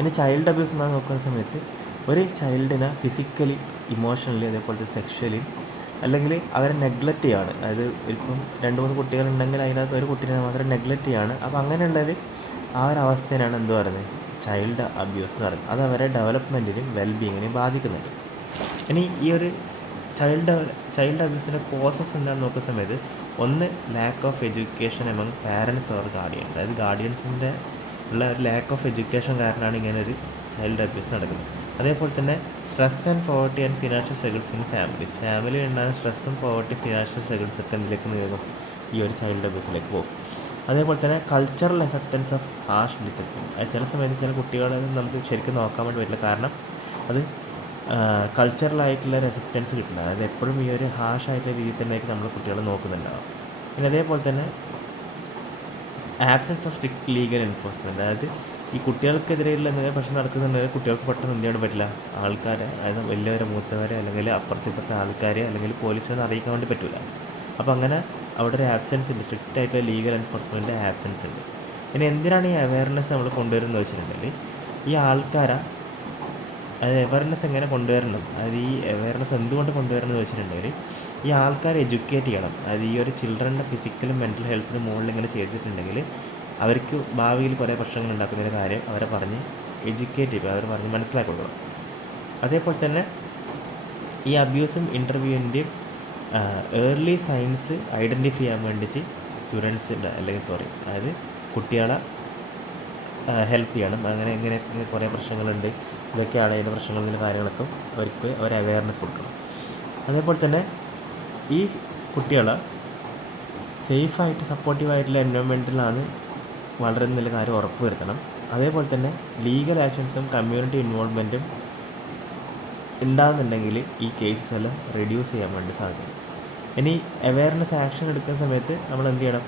ഇനി child abuse എന്നാ നോക്കുന്ന സമയത്ത് ഒരു ചൈൽഡിനെ ഫിസിക്കലി, ഇമോഷണലി, അതേപോലത്തെ സെക്ഷലി, അല്ലെങ്കിൽ അവരെ നെഗ്ലക്റ്റ് ചെയ്യാണ്. അതായത് ഇപ്പം 2-3 കുട്ടികളുണ്ടെങ്കിൽ അതിനകത്ത് ഒരു കുട്ടീനെ മാത്രം നെഗ്ലക്റ്റ് ചെയ്യാണ്. അപ്പോൾ അങ്ങനെയുള്ളത് ആ ഒരു അവസ്ഥേനാണ് എന്ത് പറയുന്നത്, ചൈൽഡ് അബ്യൂസ് എന്ന് പറയുന്നത്. അത് അവരെ ഡെവലപ്മെൻറ്റിനും വെൽബീയിങ്ങിനെയും ബാധിക്കുന്നുണ്ട്. ഇനി ഈ ഒരു ചൈൽഡ് അബ്യൂസിൻ്റെ കോസസ് എന്താണെന്ന് നോക്കുന്ന സമയത്ത് ഒന്ന്, lack of education among parents or guardians. അതായത് ഗാർഡിയൻസിൻ്റെ ഉള്ള ഒരു ലാക്ക് ഓഫ് എഡ്യൂക്കേഷൻ കാരണമാണ് ഇങ്ങനെ ഒരു ചൈൽഡ് അബ്യൂസ് നടക്കുന്നത്. അതേപോലെ തന്നെ stress and poverty and financial struggles in families. Family ഉണ്ടാകുന്ന സ്ട്രെസ്സും പോവർട്ടി, ഫിനാൻഷ്യൽ സ്ട്രഗിൾസ് ഒക്കെ എന്തിലേക്ക് നീങ്ങും, ഈ ഒരു ചൈൽഡ് അബ്യൂസിലേക്ക് പോകും. അതേപോലെ തന്നെ cultural acceptance of harsh discipline. ചില സമയത്ത് ചില കുട്ടികളെ നമുക്ക് ശരിക്കും നോക്കാൻ വേണ്ടി പറ്റില്ല. കാരണം അത് കൾച്ചറലായിട്ടുള്ള ഒരു അക്സെപ്റ്റൻസ് കിട്ടില്ല. അതായത് എപ്പോഴും ഈ ഒരു ഹാർഷായിട്ടുള്ള രീതിയിൽ തന്നെയായിരിക്കും നമ്മൾ കുട്ടികളെ നോക്കുന്നുണ്ടാവും. പിന്നെ അതേപോലെ തന്നെ absence of strict legal enforcement. അതായത് ഈ കുട്ടികൾക്കെതിരെയുള്ള എന്തെങ്കിലും പ്രശ്നം നടക്കുന്നുണ്ടെങ്കിൽ കുട്ടികൾക്ക് പെട്ടെന്ന് എന്ത് ചെയ്യാൻ പറ്റില്ല, ആൾക്കാരെ, അതായത് വലിയവരെ, മൂത്തവരെ, അല്ലെങ്കിൽ അപ്പുറത്തെ ആൾക്കാരെ, അല്ലെങ്കിൽ പോലീസിനെ അറിയിക്കാൻ വേണ്ടി പറ്റില്ല. അപ്പോൾ അങ്ങനെ അവിടെ ഒരു ആബ്സെൻസ് ഉണ്ട്, സ്ട്രിക്റ്റ് ആയിട്ടുള്ള ലീഗൽ എൻഫോഴ്സ്മെൻറ്റ് ആബ്സെൻസ് ഉണ്ട്. പിന്നെ എന്തിനാണ് ഈ അവയർനെസ് നമ്മൾ കൊണ്ടുവരുന്നത് വെച്ചിട്ടുണ്ടെങ്കിൽ, ഈ ആൾക്കാരെ അവയർനെസ് എങ്ങനെ കൊണ്ടുവരണം, അതായത് ഈ അവയർനെസ് എന്തുകൊണ്ട് കൊണ്ടുവരണം എന്ന് വെച്ചിട്ടുണ്ടെങ്കിൽ, ഈ ആൾക്കാരെ എഡ്യൂക്കേറ്റ് ചെയ്യണം. അതായത് ഈ ഒരു ചിൽഡ്രൻ്റെ ഫിസിക്കലും മെൻ്റൽ ഹെൽത്തിനും മുകളിൽ ഇങ്ങനെ ചെയ്തിട്ടുണ്ടെങ്കിൽ അവർക്ക് ഭാവിയിൽ കുറേ പ്രശ്നങ്ങൾ ഉണ്ടാക്കുന്നതിൻ്റെ കാര്യം അവരെ പറഞ്ഞ് എഡ്യൂക്കേറ്റ് ചെയ്യുക, അവരെ പറഞ്ഞ് മനസ്സിലാക്കി കൊടുക്കണം. അതേപോലെ തന്നെ ഈ അബ്യൂസും ഇൻ്റർവ്യൂവിൻ്റെയും ഏർലി സൈൻസ് ഐഡൻറ്റിഫൈ ചെയ്യാൻ വേണ്ടിയിട്ട് സ്റ്റുഡൻസിൻ്റെ അതായത് കുട്ടികളെ ഹെൽപ്പ് ചെയ്യണം. അങ്ങനെ ഇങ്ങനെ കുറേ പ്രശ്നങ്ങളുണ്ട്, ഇതൊക്കെയാണ് അതിൻ്റെ പ്രശ്നങ്ങളിൽ കാര്യങ്ങളൊക്കെ അവർക്ക് ഒരു അവയർനെസ് കൊടുക്കണം. അതേപോലെ തന്നെ ഈ കുട്ടികളെ സേഫായിട്ട് സപ്പോർട്ടീവായിട്ടുള്ള എൻവയോൺമെൻറ്റിലാണ് വളരുന്നതിൽ കാര്യം ഉറപ്പ് വരുത്തണം. അതേപോലെ തന്നെ ലീഗൽ ആക്ഷൻസും കമ്മ്യൂണിറ്റി ഇൻവോൾവ്മെൻറ്റും ഉണ്ടാകുന്നുണ്ടെങ്കിൽ ഈ കേസസ് എല്ലാം റെഡ്യൂസ് ചെയ്യാൻ വേണ്ടി സാധിക്കും. ഇനി അവയർനെസ് ആക്ഷൻ എടുക്കുന്ന സമയത്ത് നമ്മൾ എന്ത് ചെയ്യണം,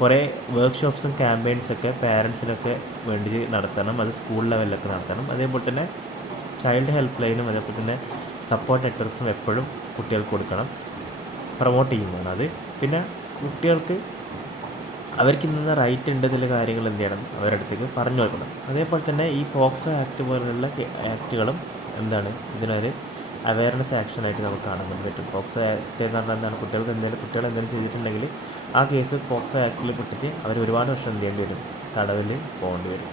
കുറേ വർക്ക്ഷോപ്സും ക്യാമ്പയിൻസൊക്കെ പാരൻസിനൊക്കെ വേണ്ടി നടത്തണം. അത് സ്കൂൾ ലെവലിലൊക്കെ നടത്തണം. അതേപോലെ തന്നെ ചൈൽഡ് ഹെൽപ്പ് ലൈനും അതേപോലെ തന്നെ സപ്പോർട്ട് നെറ്റ്വർക്ക്സും എപ്പോഴും കുട്ടികൾക്ക് കൊടുക്കണം, പ്രൊമോട്ട് ചെയ്യുന്നതാണ് അത്. പിന്നെ കുട്ടികൾക്ക് അവർക്ക് ഇന്ന റൈറ്റ് ഉണ്ട് എന്നുള്ള കാര്യങ്ങൾ എന്ത് ചെയ്യണം, അവരുടെ അടുത്തേക്ക് പറഞ്ഞു കൊടുക്കണം. അതേപോലെ തന്നെ ഈ പോക്സോ ആക്ട് പോലുള്ള ആക്റ്റുകളും എന്താണ്, ഇതിനൊരു അവയർനെസ് ആക്ഷനായിട്ട് നമുക്ക് കാണാൻ പറ്റും. പോക്സോ ആക്ട് എന്ന് പറഞ്ഞാൽ എന്താണ്, കുട്ടികൾ എന്തെങ്കിലും ചെയ്തിട്ടുണ്ടെങ്കിൽ ആ കേസ് പോക്സോ ആക്ടിൽ പെട്ടിട്ട് അവർ ഒരുപാട് വർഷം എന്ത് ചെയ്യേണ്ടി വരും, തടവിൽ പോകേണ്ടി വരും.